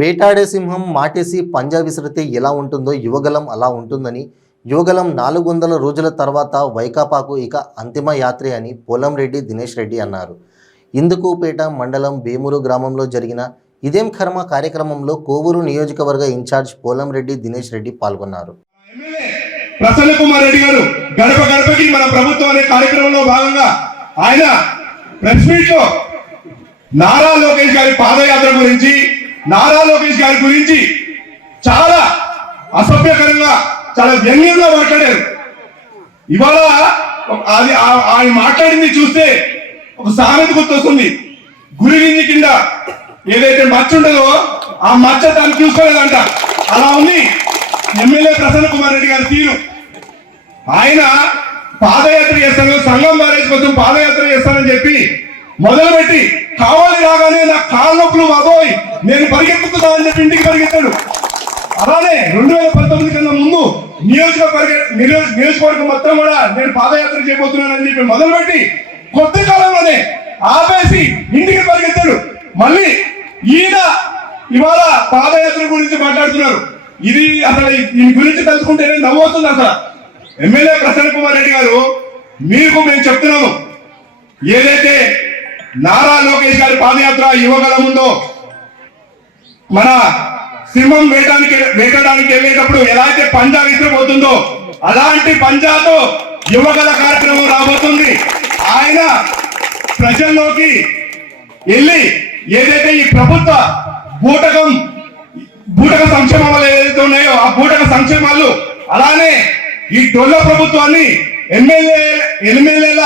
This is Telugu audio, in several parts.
వేటాడే సింహం మాటేసి పంజా విసిరితే ఎలా ఉంటుందో యువగలం అలా ఉంటుందని, యువగలం 400 రోజుల తర్వాత వైకాపాకు ఇక అంతిమ యాత్రే అని పోలంరెడ్డి దినేష్ రెడ్డి అన్నారు. ఇందుకూపేట మండలం వేమూరు గ్రామంలో జరిగిన ఇదేం కర్మ కార్యక్రమంలో కోవూరు నియోజకవర్గ ఇన్ఛార్జ్ పోలంరెడ్డి దినేష్ రెడ్డి పాల్గొన్నారు. ప్రసన్న కుమార్ రెడ్డి గారు గడప గడపకి మన ప్రభుత్వం అనే కార్యక్రమంలో భాగంగా ఆయన ప్రెస్ మీట్ లో నారా లోకేష్ గారి పాదయాత్ర గురించి, నారా లోకేష్ గారి గురించి చాలా అసభ్యకరంగా, చాలా వ్యంగ్యంగా మాట్లాడారు. ఇవాళ అది ఆయన మాట్లాడింది చూస్తే ఒక సామెత గుర్తొస్తుంది. గురిగింజి కింద ఏదైతే మచ్చ ఉంటుందో ఆ మచ్చ దాన్ని చూసుకోలేదంట. అలా ఉంది ఎమ్మెల్యే ప్రసన్న కుమార్ రెడ్డి గారి తీరు. ఆయన పాదయాత్ర చేస్తాను, సంఘం మ్యారేజ్ కోసం పాదయాత్ర చేస్తానని చెప్పి మొదలుపెట్టి కావాలి రాగానే నా కాళ్ళ నొప్పులు బాబోయ్ నేను పరిగెత్తుతున్నా అని చెప్పి ఇంటికి పరిగెత్తాడు. అలానే 2019 కన్నా ముందు నియోజకవర్గం మొత్తం కూడా నేను పాదయాత్ర చేయబోతున్నానని చెప్పి మొదలుపెట్టి కొద్ది కాలంలోనే ఆపేసి ఇంటికి పరిగెత్తాడు. మళ్ళీ ఈయన ఇవాళ పాదయాత్ర గురించి మాట్లాడుతున్నారు. ఇది అసలు దీని గురించి తెలుసుకుంటేనే నవ్వుతుంది. అసలు ఎమ్మెల్యే ప్రసన్న కుమార్ రెడ్డి గారు, మీకు మేము చెప్తున్నాము, ఏదైతే నారా లోకేష్ గారి పాదయాత్ర యువగలం ఉందో, మన సింహం వేటడానికి వెళ్ళేటప్పుడు ఎలా అయితే పంజా విసిరిపోతుందో అలాంటి పంజాతో యువగల కార్యక్రమం రాబోతుంది. ఆయన ప్రజల్లోకి వెళ్ళి ఏదైతే ఈ ప్రభుత్వ బూటక సంక్షేమాలు ఏదైతే ఉన్నాయో ఆ బూటక సంక్షేమాలు, అలానే ఈ డొల్ల ప్రభుత్వాన్ని ఎమ్మెల్యేల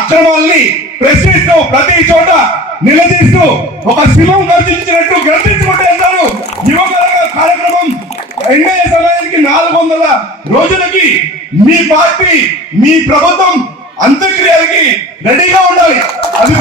అక్రమాల్ని ప్రశ్నిస్తూ ప్రతి చోట నిలదీస్తూ ఒక సింహం గర్జించినట్టు గర్జించుకుంటూ వెళ్తారు. యువకుల కార్యక్రమం ఎన్డీఏ సమయానికి 400 రోజులకి మీ పార్టీ, మీ ప్రభుత్వం అంత్యక్రియలకి రెడీగా ఉండాలి. అది